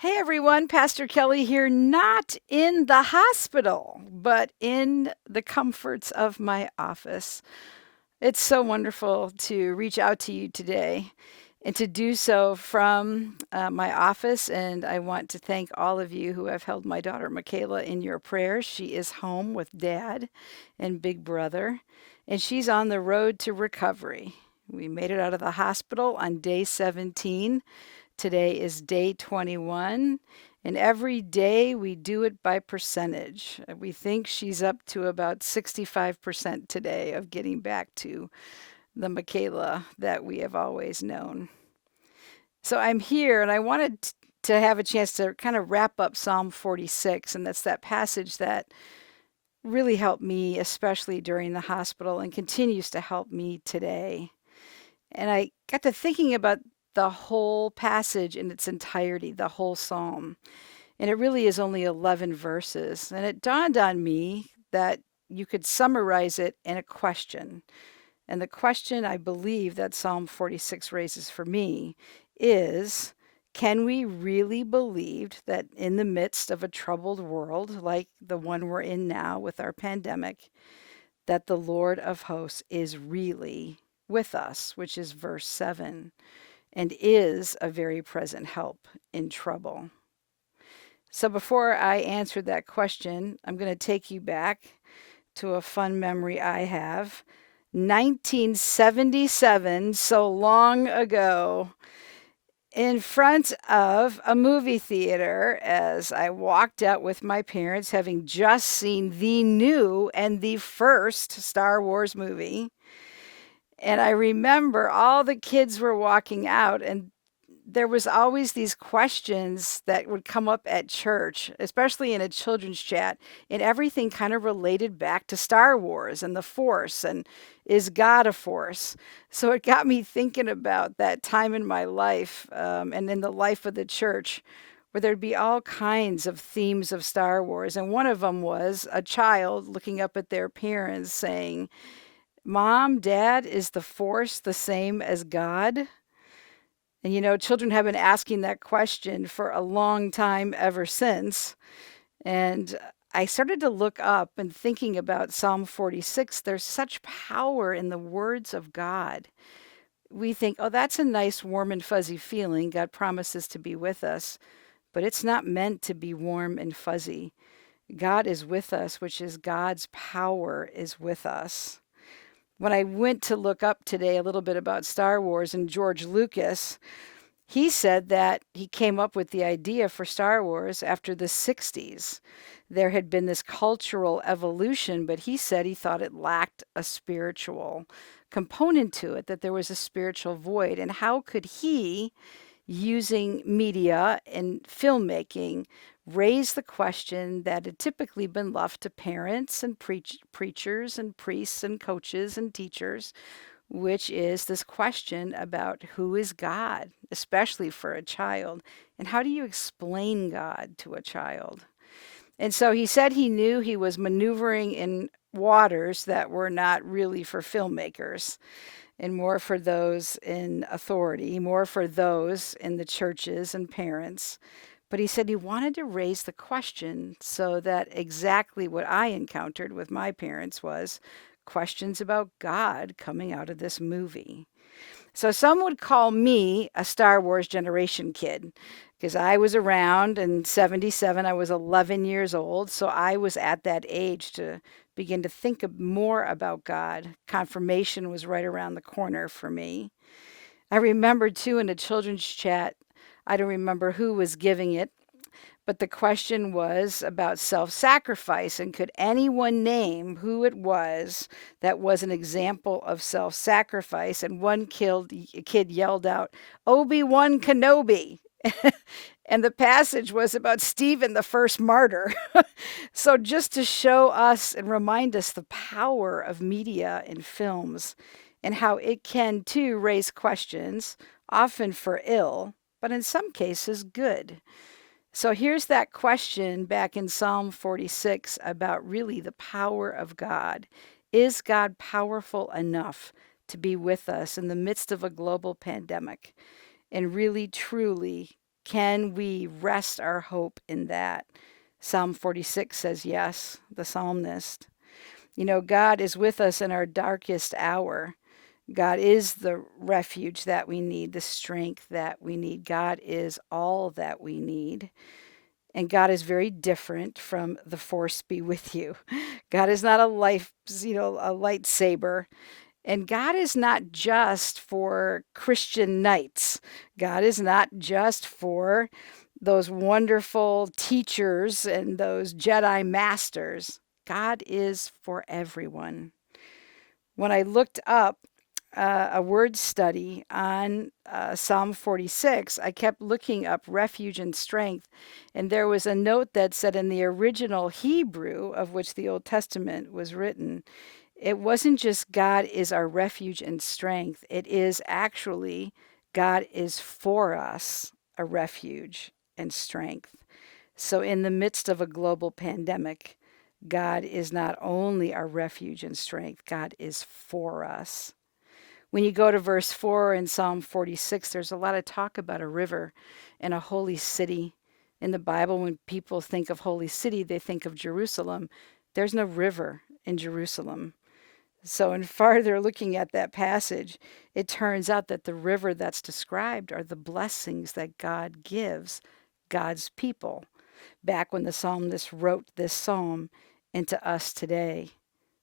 Hey everyone, Pastor Kelly here, not in the hospital, but in the comforts of my office. It's so wonderful to reach out to you today and to do so from my office. And I want to thank all of you who have held my daughter Michaela in your prayers. She is home with dad and big brother, and she's on the road to recovery. We made it out of the hospital on day 17. Today is day 21, and every day we do it by percentage. We think she's up to about 65% today of getting back to the Michaela that we have always known. So I'm here, and I wanted to have a chance to kind of wrap up Psalm 46, and that's that passage that really helped me, especially during the hospital, and continues to help me today. And I got to thinking about the whole passage in its entirety, the whole psalm. And it really is only 11 verses. And it dawned on me that you could summarize it in a question. And the question I believe that Psalm 46 raises for me is, can we really believe that in the midst of a troubled world like the one we're in now with our pandemic, that the Lord of hosts is really with us, which is verse 7, and is a very present help in trouble? So before I answer that question, I'm going to take you back to a fun memory I have. 1977, so long ago, in front of a movie theater as I walked out with my parents, having just seen the new and the first Star Wars movie. And I remember all the kids were walking out, and there was always these questions that would come up at church, especially in a children's chat, and everything kind of related back to Star Wars and the Force and is God a force? So it got me thinking about that time in my life and in the life of the church where there'd be all kinds of themes of Star Wars. And one of them was a child looking up at their parents saying, Mom, Dad, is the Force the same as God? And children have been asking that question for a long time ever since. And I started to look up and thinking about Psalm 46. There's such power in the words of God. We think, oh, that's a nice, warm, and fuzzy feeling. God promises to be with us, but it's not meant to be warm and fuzzy. God is with us, which is God's power is with us. When I went to look up today a little bit about Star Wars and George Lucas, he said that he came up with the idea for Star Wars after the 60s. There had been this cultural evolution, but he said he thought it lacked a spiritual component to it, that there was a spiritual void. And how could he, using media and filmmaking, raise the question that had typically been left to parents and preachers and priests and coaches and teachers, which is this question about who is God, especially for a child, and how do you explain God to a child? And so he said he knew he was maneuvering in waters that were not really for filmmakers and more for those in authority, more for those in the churches and parents. But he said he wanted to raise the question so that exactly what I encountered with my parents was questions about God coming out of this movie. So some would call me a Star Wars generation kid because I was around in 77. I was 11 years old. So I was at that age to begin to think more about God. Confirmation was right around the corner for me. I remember too in a children's chat, I don't remember who was giving it, but the question was about self sacrifice. And could anyone name who it was that was an example of self sacrifice? And one kid yelled out, Obi-Wan Kenobi. And the passage was about Stephen, the first martyr. So, just to show us and remind us the power of media and films and how it can too raise questions, often for ill, but in some cases good. So here's that question back in Psalm 46 about really the power of God. Is God powerful enough to be with us in the midst of a global pandemic? And really, truly, Can we rest our hope in that? Psalm 46 says yes, the psalmist. God is with us in our darkest hour. God is the refuge that we need, the strength that we need. God is all that we need. And God is very different from the force be with you. God is not a lightsaber. And God is not just for Christian knights. God is not just for those wonderful teachers and those Jedi masters. God is for everyone. When I looked up a word study on Psalm 46, I kept looking up refuge and strength. And there was a note that said in the original Hebrew, of which the Old Testament was written, it wasn't just God is our refuge and strength. It is actually God is for us a refuge and strength. So, in the midst of a global pandemic, God is not only our refuge and strength, God is for us. When you go to verse 4 in Psalm 46, there's a lot of talk about a river and a holy city. In the Bible, when people think of holy city, they think of Jerusalem. There's no river in Jerusalem. So, in farther looking at that passage, it turns out that the river that's described are the blessings that God gives God's people back when the psalmist wrote this psalm into us today.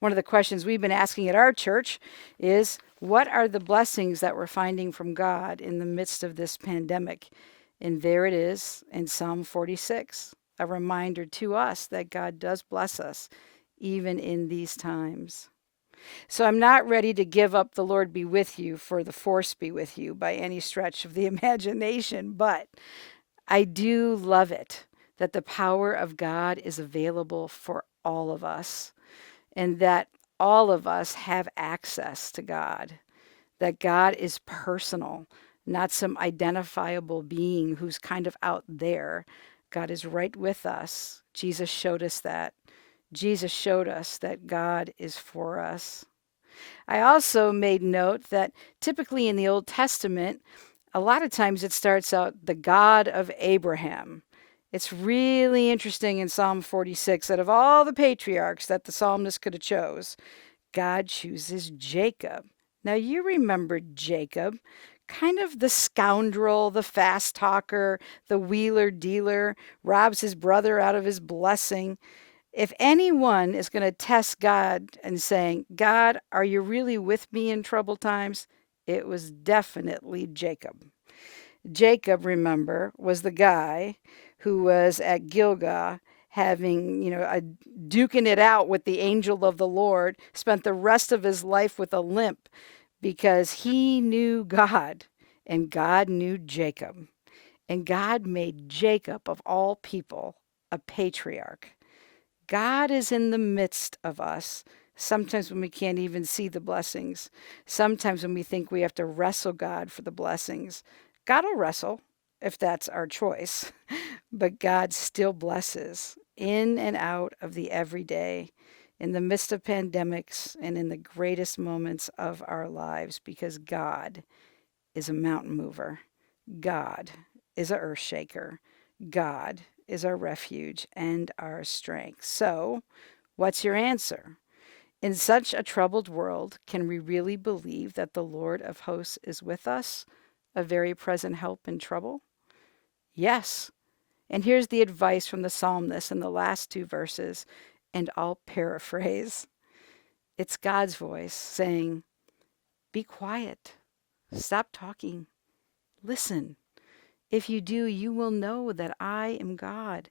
One of the questions we've been asking at our church is what are the blessings that we're finding from God in the midst of this pandemic? And there it is in Psalm 46, a reminder to us that God does bless us even in these times. So I'm not ready to give up the Lord be with you for the force be with you by any stretch of the imagination, but I do love it that the power of God is available for all of us and that all of us have access to God, that God is personal, not some identifiable being who's kind of out there. God is right with us. Jesus showed us that. Jesus showed us that God is for us. I also made note that typically in the Old Testament, a lot of times it starts out the God of Abraham. It's really interesting in Psalm 46 that of all the patriarchs that the psalmist could have chose, God chooses Jacob. Now you remember Jacob, kind of the scoundrel, the fast talker, the wheeler dealer, robs his brother out of his blessing. If anyone is going to test God and saying, God, are you really with me in troubled times? It was definitely Jacob. Jacob, remember, was the guy who was at Gilgal having, duking it out with the angel of the Lord, spent the rest of his life with a limp because he knew God and God knew Jacob. And God made Jacob, of all people, a patriarch. God is in the midst of us. Sometimes when we can't even see the blessings, sometimes when we think we have to wrestle God for the blessings, God will wrestle if that's our choice. But God still blesses in and out of the everyday, in the midst of pandemics, and in the greatest moments of our lives, because God is a mountain mover. God is a earth shaker. God is our refuge and our strength. So, what's your answer? In such a troubled world, can we really believe that the Lord of hosts is with us, a very present help in trouble? Yes. And here's the advice from the psalmist in the last two verses, and I'll paraphrase. It's God's voice saying, be quiet, stop talking, listen. If you do, you will know that I am God.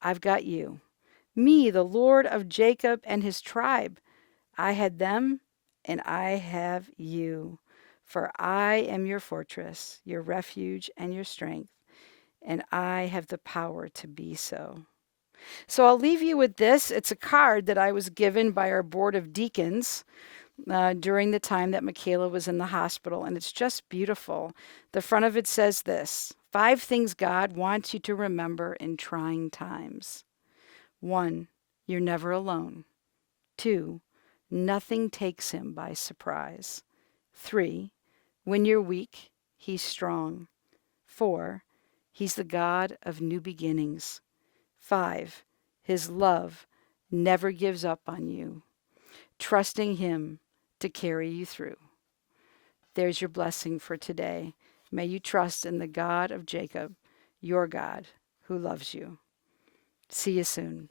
I've got you. Me, the Lord of Jacob and his tribe. I had them, and I have you. For I am your fortress, your refuge, and your strength, and I have the power to be so. So I'll leave you with this. It's a card that I was given by our board of deacons during the time that Michaela was in the hospital, and it's just beautiful. The front of it says this: 5 things God wants you to remember in trying times. 1, you're never alone. 2, nothing takes him by surprise. 3, when you're weak, he's strong. 4, He's the God of new beginnings. 5, His love never gives up on you, trusting Him to carry you through. There's your blessing for today. May you trust in the God of Jacob, your God, who loves you. See you soon.